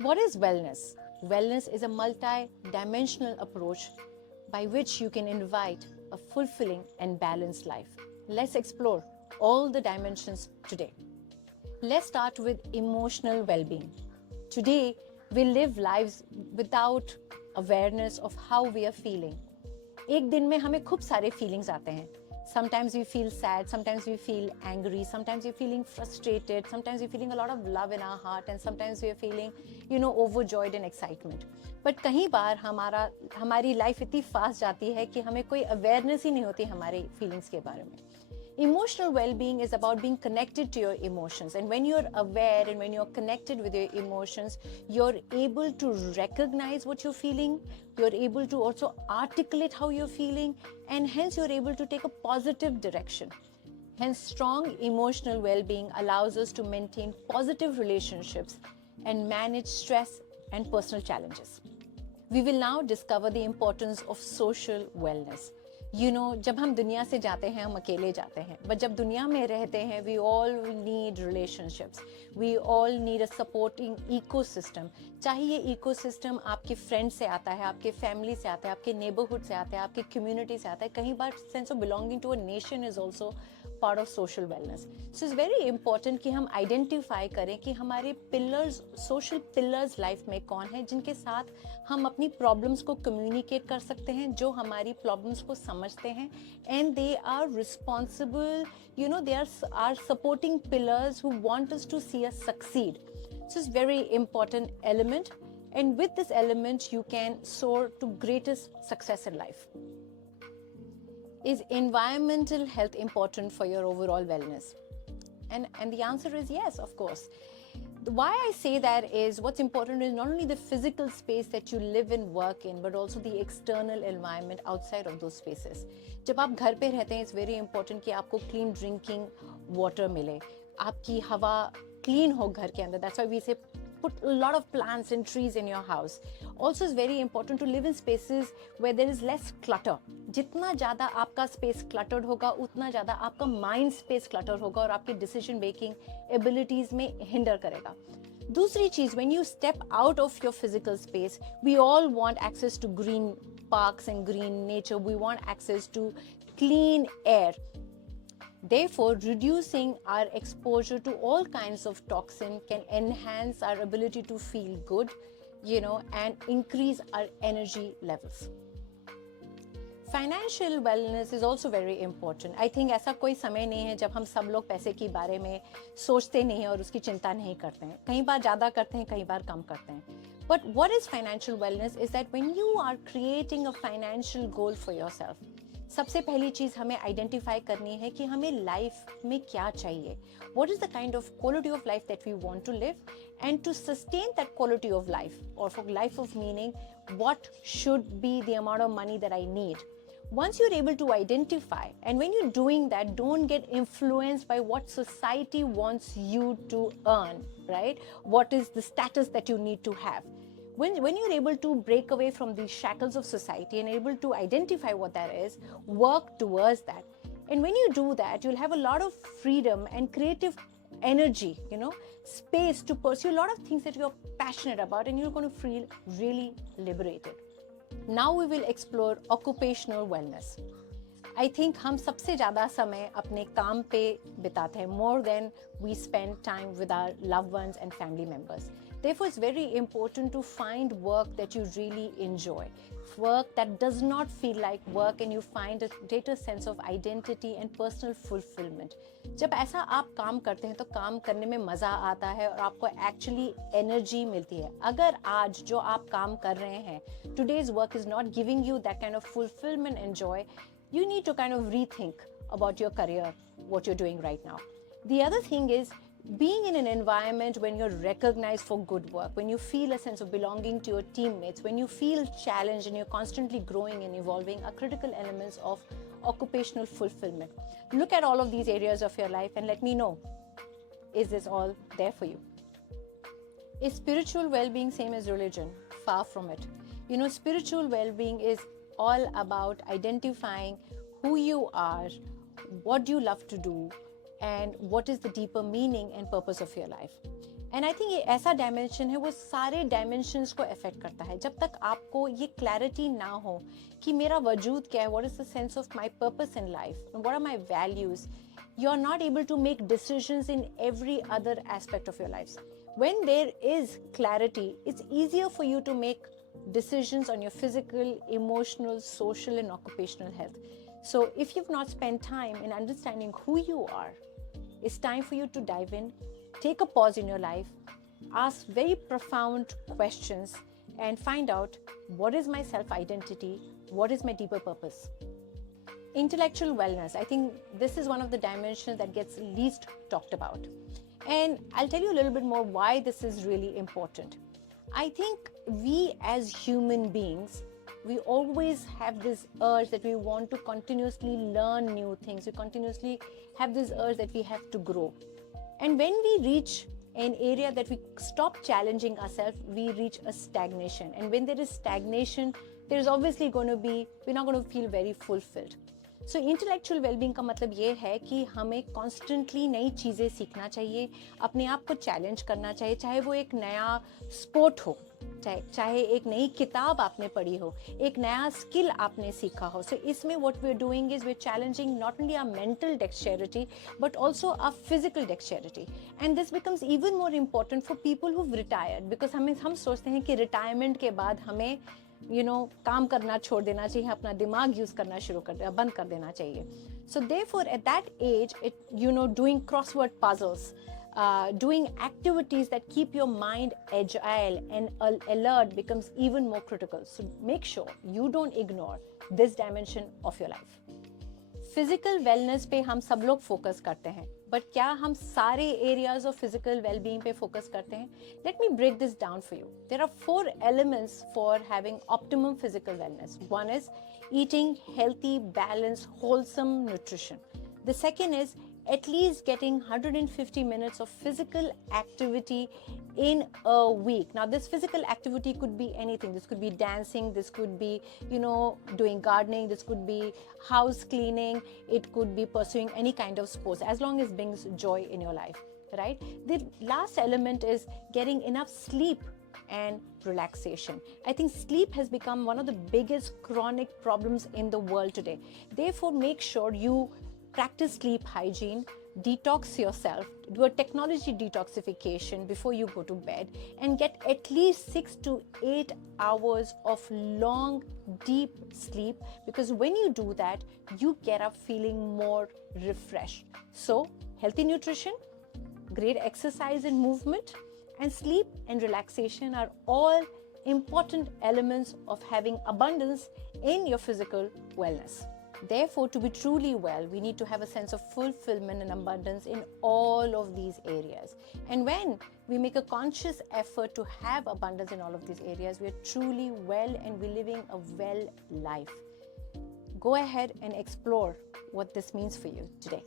What is wellness? Wellness is a multi-dimensional approach by which you can invite a fulfilling and balanced life. Let's explore all the dimensions today. Let's start with emotional well-being. Today, we live lives without awareness of how we are feeling. एक दिन में हमें खूब सारे feelings आते हैं. Sometimes we feel sad, sometimes we feel angry, sometimes we're feeling frustrated, sometimes we're feeling a lot of love in our heart, and sometimes we're feeling, overjoyed and excitement. But कहीं बार हमारी life इतनी fast जाती है कि हमें कोई awareness ही नहीं होती हमारे feelings के बारे में. Emotional well-being is about being connected to your emotions, and when you're aware and when you're connected with your emotions, you're able to recognize what you're feeling, you're able to also articulate how you're feeling, and hence you're able to take a positive direction. Hence, strong emotional well-being allows us to maintain positive relationships and manage stress and personal challenges. We will now discover the importance of social wellness. जब हम दुनिया से जाते हैं हम अकेले जाते हैं, बट जब दुनिया में रहते हैं we all need relationships, we all need a supporting ecosystem. चाहे ये इकोसिस्टम आपके फ्रेंड से आता है, आपके फैमिली से आता है, आपके नेबरहुड से आता है, आपके कम्युनिटी से आता है, कहीं बार sense of belonging to a nation is also part of social wellness. So it's very important कि हम आइडेंटिफाई करें कि हमारे पिलर्स, सोशल पिलर्स लाइफ में कौन है जिनके साथ हम अपनी प्रॉब्लम्स को कम्युनिकेट कर सकते हैं, जो हमारी प्रॉब्लम्स को समझते हैं, and they are responsible, they are supporting pillars who want us to see us succeed. So it's very important element, and with this element you can soar to greatest success in life. Is environmental health important for your overall wellness? And the answer is yes, of course. Why I say that is what's important is not only the physical space that you live and work in, but also the external environment outside of those spaces. जब आप घर पे रहते हैं, it's very important कि आपको clean drinking water मिले, आपकी हवा clean हो घर के अंदर. That's why we say put a lot of plants and trees in your house. Also, it's very important to live in spaces where there is less clutter. जितना ज़्यादा आपका space cluttered होगा, उतना ज़्यादा आपका mind space clutter होगा और आपके decision making abilities में hinder करेगा. दूसरी चीज़, when you step out of your physical space, we all want access to green parks and green nature. We want access to clean air. Therefore, reducing our exposure to all kinds of toxin can enhance our ability to feel good, and increase our energy levels. Financial wellness is also very important. I think ऐसा कोई समय नहीं है जब हम सब लोग पैसे के बारे में सोचते नहीं हैं और उसकी चिंता नहीं करते हैं. कई बार ज़्यादा करते हैं, कई बार कम करते हैं. But what is financial wellness is that when you are creating a financial goal for yourself, सबसे पहली चीज़ हमें आइडेंटिफाई करनी है कि हमें लाइफ में क्या चाहिए. What is the kind of quality of life that we want to live, and to sustain that quality of life, or for life of meaning, what should be the amount of money that I need. Once you're able to identify, and when you're doing that, don't get influenced by what society wants you to earn, right? What is the status that you need to have. When you're able to break away from the shackles of society and able to identify what that is, work towards that. And when you do that, you'll have a lot of freedom and creative energy, space to pursue a lot of things that you're passionate about, and you're going to feel really liberated. Now we will explore occupational wellness. I think हम सबसे ज़्यादा समय अपने काम पे बिताते हैं, more than we spend time with our loved ones and family members. Therefore, it's very important to find work that you really enjoy, work that does not feel like work, and you find a greater sense of identity and personal fulfillment. जब ऐसा आप काम करते हैं तो काम करने में मज़ा आता है और आपको actually energy मिलती है. अगर आज जो आप काम कर रहे हैं, today's work is not giving you that kind of fulfillment and joy, you need to kind of rethink about your career, what you're doing right now. The other thing is being in an environment when you're recognized for good work, when you feel a sense of belonging to your teammates, when you feel challenged and you're constantly growing and evolving, are critical elements of occupational fulfillment. Look at all of these areas of your life and let me know, is this all there for you? Is spiritual well-being same as religion? Far from it. Spiritual well-being is all about identifying who you are, what you love to do, and what is the deeper meaning and purpose of your life. And I think ये ऐसा dimension है, वो सारे dimensions को affect करता है. जब तक आपको ये क्लैरिटी ना हो कि मेरा वजूद क्या है, what is the sense of my purpose in life, what are my values, you are not able to make decisions in every other aspect of your lives. When there is clarity, it's easier for you to make decisions on your physical, emotional, social, and occupational health. So if you've not spent time in understanding who you are, it's time for you to dive in, take a pause in your life, ask very profound questions, and find out what is my self-identity, what is my deeper purpose. Intellectual wellness, I think this is one of the dimensions that gets least talked about. And I'll tell you a little bit more why this is really important. I think we as human beings, we always have this urge that we want to continuously learn new things. We continuously have this urge that we have to grow. And when we reach an area that we stop challenging ourselves, we reach a stagnation. And when there is stagnation, there is obviously going to be, we're not going to feel very fulfilled. So intellectual wellbeing का मतलब ये है कि हमें constantly नई चीज़ें सीखना चाहिए, अपने आप को चैलेंज करना चाहिए, चाहे वो एक नया स्पोर्ट हो, चाहे एक नई किताब आपने पढ़ी हो, एक नया स्किल आपने सीखा हो. सो इसमें what we are doing is we are challenging not only our mental dexterity but also our physical dexterity. And this becomes even more important for people who retired, because हम सोचते हैं कि retirement के बाद हमें काम करना छोड़ देना चाहिए, अपना दिमाग यूज करना बंद कर देना चाहिए. So therefore at that age, doing crossword puzzles, doing activities that keep your mind agile and alert becomes even more critical. So make sure you don't ignore this dimension of your life. Physical wellness पे हम सब लोग focus करते हैं, but क्या हम सारे areas of physical wellbeing पे फोकस करते हैं? Let me break this down for you. There are 4 elements for having optimum physical wellness. One is eating healthy, balanced, wholesome nutrition. The second is at least getting 150 minutes of physical activity in a week. Now this physical activity could be anything. This could be dancing, this could be doing gardening, this could be house cleaning, it could be pursuing any kind of sports, as long as it brings joy in your life, right? The last element is getting enough sleep and relaxation. I think sleep has become one of the biggest chronic problems in the world today. Therefore, make sure you practice sleep hygiene, detox yourself, do a technology detoxification before you go to bed, and get at least 6 to 8 hours of long, deep sleep, because when you do that, you get up feeling more refreshed. So, healthy nutrition, great exercise and movement, and sleep and relaxation are all important elements of having abundance in your physical wellness. Therefore, to be truly well, we need to have a sense of fulfillment and abundance in all of these areas. And when we make a conscious effort to have abundance in all of these areas, we are truly well and we're living a well life. Go ahead and explore what this means for you today.